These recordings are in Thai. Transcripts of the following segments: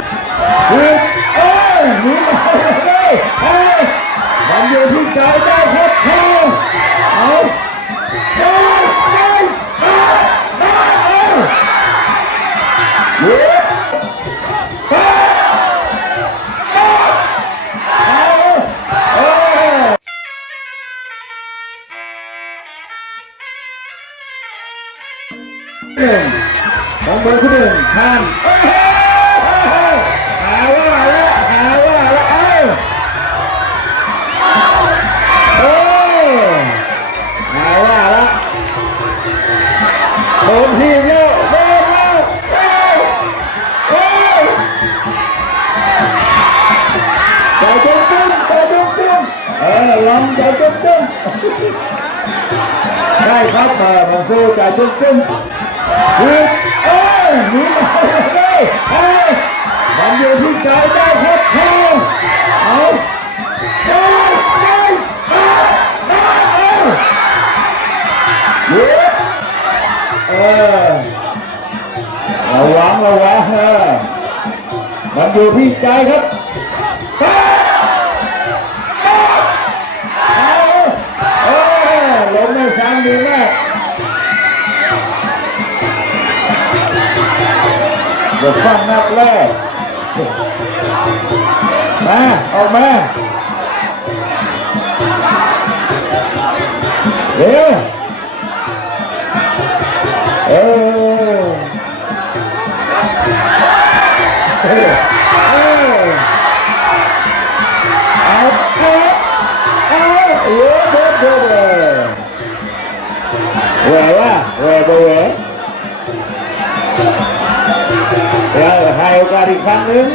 ครับผิดเอ้ยหนีไปเลยเอ้ยมันอยู่ที่ใจได้ครับเขาเอาได้ได้ได้ได้เอาเย้หนึ่งของเบอร์ที่หนึ่งท่าน อลองใจจุ้มจุ้มได้ครับเออมาสู้ใจจุ้มจุ้มคือเอ้ยหนีมาเลยเอ้ยมันอยู่ที่ใจได้ครับเขาเอาเอ้ยเอ้ยเอ้ยเอ้เย้เออระวังระวังเออมันอยู่ที่ใจครับ งไม่ซ้ำดีมากเดี๋ยวฟังนับแรกมาออกมาเร็วเออเออเออ กาสอีกครั้งหนึ่ง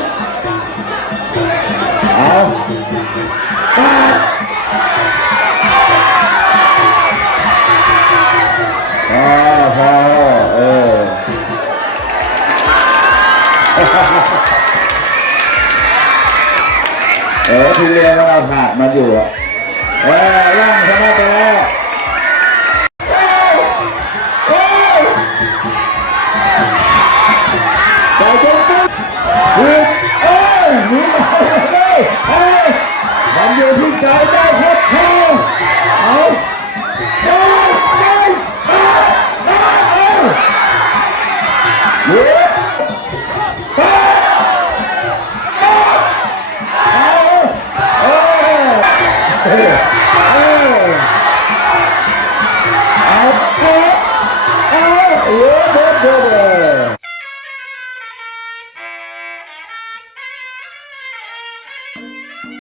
เอาพอเออเออที่เรียนเราผ่านมาอยู่อะเออล่างชนะไปแล้ว ใจได้ครับเขาเอาเอ้ยเอ้เอ้ยเอ้เอ้ยเย้เอ้ยเอ้ยเอา